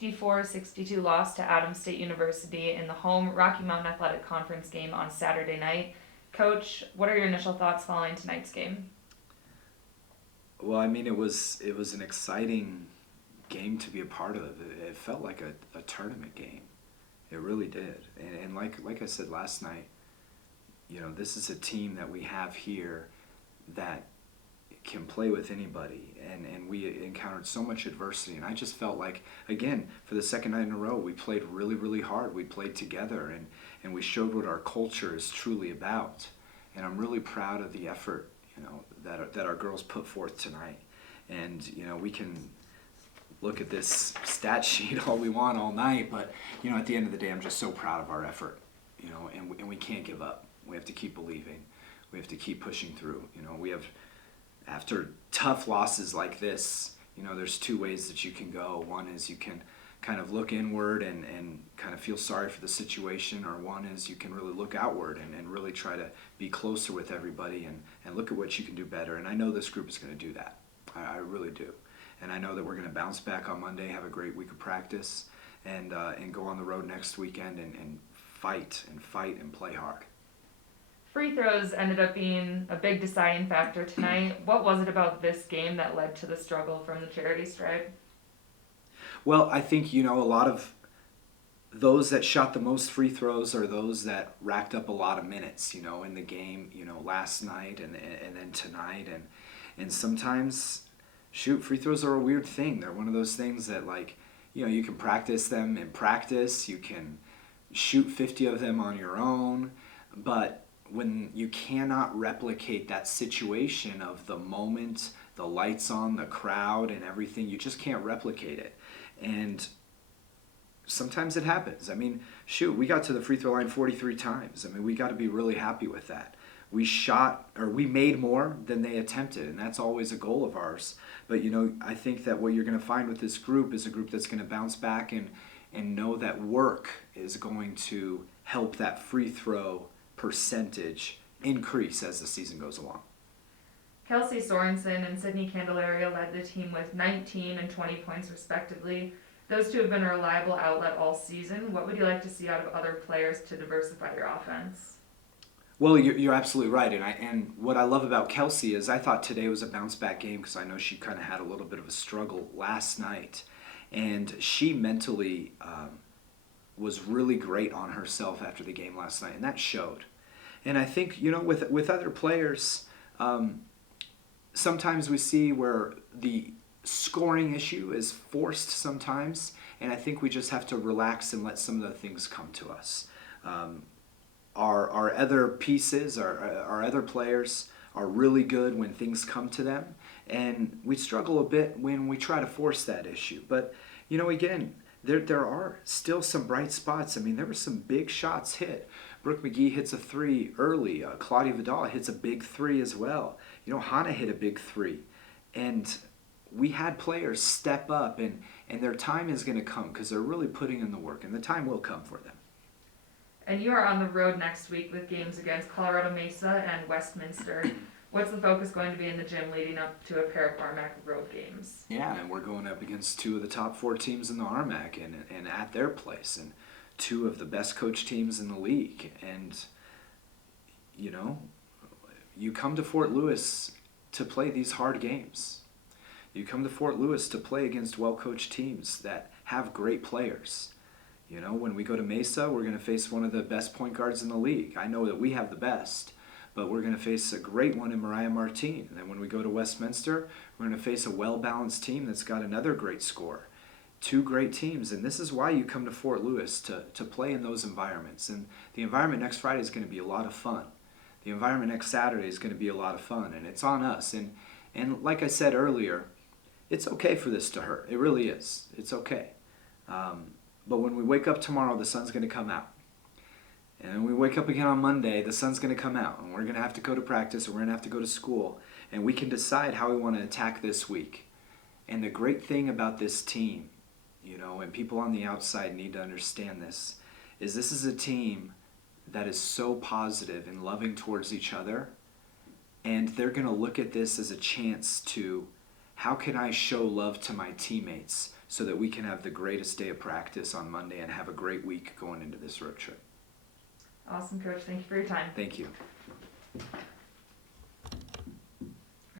64-62 loss to Adams State University in the home Rocky Mountain Athletic Conference game on Saturday night. Coach, what are your initial thoughts following tonight's game? Well, I mean, it was an exciting game to be a part of. It felt like a tournament game. It really did. And like I said last night, this is a team that we have here that can play with anybody. And we encountered so much adversity. And I just felt like, again, for the second night in a row, we played really, really hard. We played together and we showed what our culture is truly about. And I'm really proud of the effort, that our girls put forth tonight. And, we can look at this stat sheet all we want all night, but, at the end of the day, I'm just so proud of our effort, and we can't give up. We have to keep believing. We have to keep pushing through. After tough losses like this, there's two ways that you can go. One is you can kind of look inward and kind of feel sorry for the situation, or one is you can really look outward and really try to be closer with everybody and look at what you can do better. And I know this group is going to do that. I really do. And I know that we're going to bounce back on Monday, have a great week of practice, and go on the road next weekend and fight and play hard. Free throws ended up being a big deciding factor tonight. What was it about this game that led to the struggle from the charity stripe? Well, I think, a lot of those that shot the most free throws are those that racked up a lot of minutes, in the game, last night and then tonight. And sometimes, free throws are a weird thing. They're one of those things that, you can practice them in practice. You can shoot 50 of them on your own. But when you cannot replicate that situation of the moment, the lights on, the crowd, and everything, you just can't replicate it. And sometimes it happens. I mean, we got to the free throw line 43 times. I mean, we got to be really happy with that. We made more than they attempted, and that's always a goal of ours. But, I think that what you're going to find with this group is a group that's going to bounce back and know that work is going to help that free throw percentage increase as the season goes along. Kelsey Sorensen and Sydney Candelaria led the team with 19 and 20 points respectively. Those two have been a reliable outlet all season. What would you like to see out of other players to diversify your offense? Well, you're absolutely right, and what I love about Kelsey is I thought today was a bounce back game because I know she kind of had a little bit of a struggle last night, and she mentally was really great on herself after the game last night, and that showed. And I think with other players, sometimes we see where the scoring issue is forced sometimes, and I think we just have to relax and let some of the things come to us. Our other pieces, our other players are really good when things come to them, and we struggle a bit when we try to force that issue. But, again, there are still some bright spots. I mean, there were some big shots hit. Brooke McGee hits a three early. Claudia Vidal hits a big three as well. Hannah hit a big three. And we had players step up, and their time is going to come because they're really putting in the work, and the time will come for them. And you are on the road next week with games against Colorado Mesa and Westminster. What's the focus going to be in the gym leading up to a pair of RMAC road games? Yeah, and we're going up against two of the top four teams in the RMAC and at their place, and two of the best coach teams in the league. And, you come to Fort Lewis to play these hard games. You come to Fort Lewis to play against well-coached teams that have great players. When we go to Mesa, we're going to face one of the best point guards in the league. I know that we have the best, but we're going to face a great one in Mariah Martin. And then when we go to Westminster, we're going to face a well-balanced team that's got another great scorer. Two great teams, and this is why you come to Fort Lewis, to play in those environments. And the environment next Friday is going to be a lot of fun. The environment next Saturday is going to be a lot of fun, and it's on us. And like I said earlier, it's okay for this to hurt. It really is. It's okay. But when we wake up tomorrow, the sun's going to come out. And then we wake up again on Monday, the sun's going to come out. And we're going to have to go to practice, or we're going to have to go to school. And we can decide how we want to attack this week. And the great thing about this team, and people on the outside need to understand this is a team that is so positive and loving towards each other. And they're going to look at this as a chance to, how can I show love to my teammates so that we can have the greatest day of practice on Monday and have a great week going into this road trip. Awesome, Coach. Thank you for your time. Thank you.